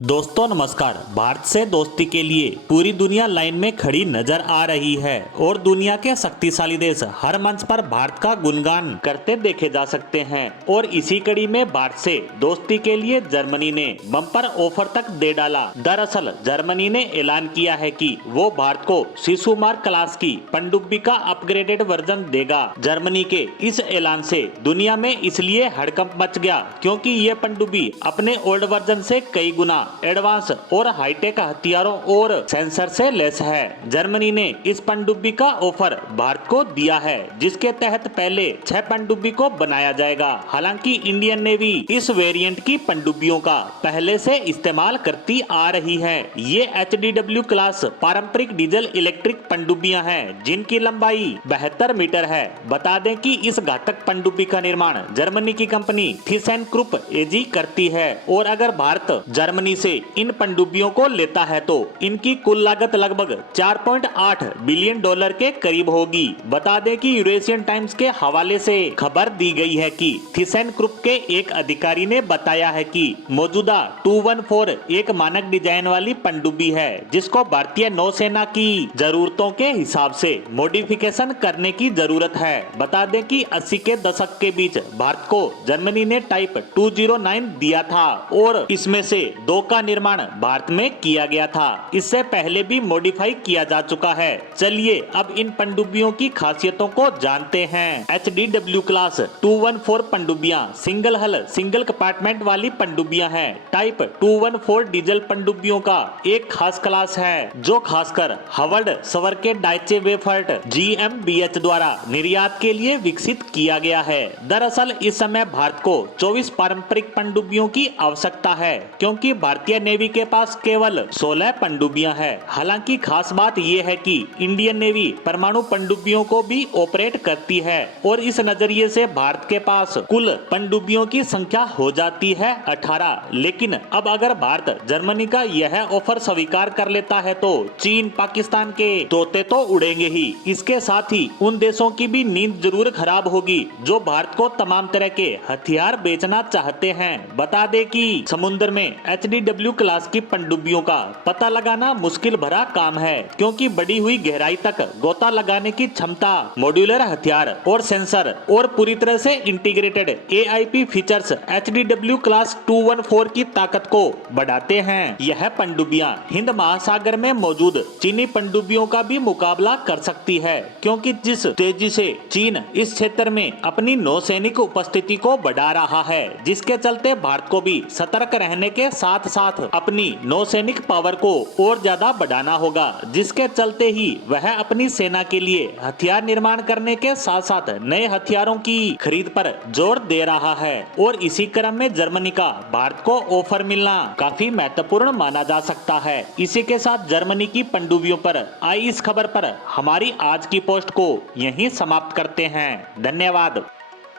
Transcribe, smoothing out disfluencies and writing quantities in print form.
दोस्तों नमस्कार। भारत से दोस्ती के लिए पूरी दुनिया लाइन में खड़ी नजर आ रही है और दुनिया के शक्तिशाली देश हर मंच पर भारत का गुणगान करते देखे जा सकते हैं। और इसी कड़ी में भारत से दोस्ती के लिए जर्मनी ने बम्पर ऑफर तक दे डाला। दरअसल जर्मनी ने ऐलान किया है कि वो भारत को शिशुमार क्लास की पनडुब्बी का अपग्रेडेड वर्जन देगा। जर्मनी के इस ऐलान से दुनिया में इसलिए हड़कंप मच गया क्योंकि ये पनडुब्बी अपने ओल्ड वर्जन से कई गुना एडवांस और हाईटेक हथियारों और सेंसर से लैस है। जर्मनी ने इस पनडुब्बी का ऑफर भारत को दिया है, जिसके तहत पहले 6 पनडुब्बी को बनाया जाएगा। हालांकि इंडियन नेवी इस वेरिएंट की पनडुब्बियों का पहले से इस्तेमाल करती आ रही है। ये HDW क्लास पारंपरिक डीजल इलेक्ट्रिक पनडुब्बियां हैं, जिनकी लंबाई 72 मीटर है। बता दें कि इस घातक पनडुब्बी का निर्माण जर्मनी की कंपनी थीसेनक्रुप एजी करती है। और अगर भारत जर्मनी से इन पनडुब्बियों को लेता है तो इनकी कुल लागत लगभग 4.8 बिलियन डॉलर के करीब होगी। बता दें कि यूरेशियन टाइम्स के हवाले से खबर दी गई है कि थीसेनक्रुप के एक अधिकारी ने बताया है कि मौजूदा 214 एक मानक डिजाइन वाली पनडुब्बी है, जिसको भारतीय नौसेना की जरूरतों के हिसाब से मॉडिफिकेशन करने की जरूरत है। बता दें कि 80 के दशक के बीच भारत को जर्मनी ने टाइप 209 दिया था और इसमें से 2 का निर्माण भारत में किया गया था। इससे पहले भी मॉडिफाई किया जा चुका है। चलिए अब इन पनडुब्बियों की खासियतों को जानते हैं। HDW क्लास 214 पनडुब्बियां सिंगल हल सिंगल कंपार्टमेंट वाली पनडुब्बियां हैं। टाइप 214 डीजल पनडुब्बियों का एक खास क्लास है, जो खासकर हावर्ड सवर के डाइचे वेफर्ट GmbH द्वारा निर्यात के लिए विकसित किया गया है। दरअसल इस समय भारत को 24 पारंपरिक पनडुब्बियों की आवश्यकता है, क्योंकि भारतीय नेवी के पास केवल 16 पनडुब्बियां हैं। हालांकि खास बात यह है कि इंडियन नेवी परमाणु पनडुब्बियों को भी ऑपरेट करती है और इस नजरिए से भारत के पास कुल पनडुब्बियों की संख्या हो जाती है 18। लेकिन अब अगर भारत जर्मनी का यह ऑफर स्वीकार कर लेता है तो चीन पाकिस्तान के तोते तो उड़ेंगे ही, इसके साथ ही उन देशों की भी नींद जरूर खराब होगी जो भारत को तमाम तरह के हथियार बेचना चाहते हैं। बता दें कि समुद्र में HDW क्लास की पनडुब्बियों का पता लगाना मुश्किल भरा काम है, क्योंकि बढ़ी हुई गहराई तक गोता लगाने की क्षमता, मॉड्यूलर हथियार और सेंसर और पूरी तरह से integrated AIP features HDW class 214 की ताकत को बढ़ाते हैं। यह पनडुब्बियां हिंद महासागर में मौजूद चीनी पनडुब्बियों का भी मुकाबला कर सकती है, क्योंकि जिस तेजी से चीन इस क्षेत्र में अपनी नौसैनिक उपस्थिति को बढ़ा रहा है, जिसके चलते भारत को भी सतर्क रहने के साथ साथ अपनी नौसैनिक पावर को और ज्यादा बढ़ाना होगा, जिसके चलते ही वह अपनी सेना के लिए हथियार निर्माण करने के साथ साथ नए हथियारों की खरीद पर जोर दे रहा है। और इसी क्रम में जर्मनी का भारत को ऑफर मिलना काफी महत्वपूर्ण माना जा सकता है। इसी के साथ जर्मनी की पनडुब्बियों पर आई इस खबर पर हमारी आज की पोस्ट को यहीं समाप्त करते हैं। धन्यवाद।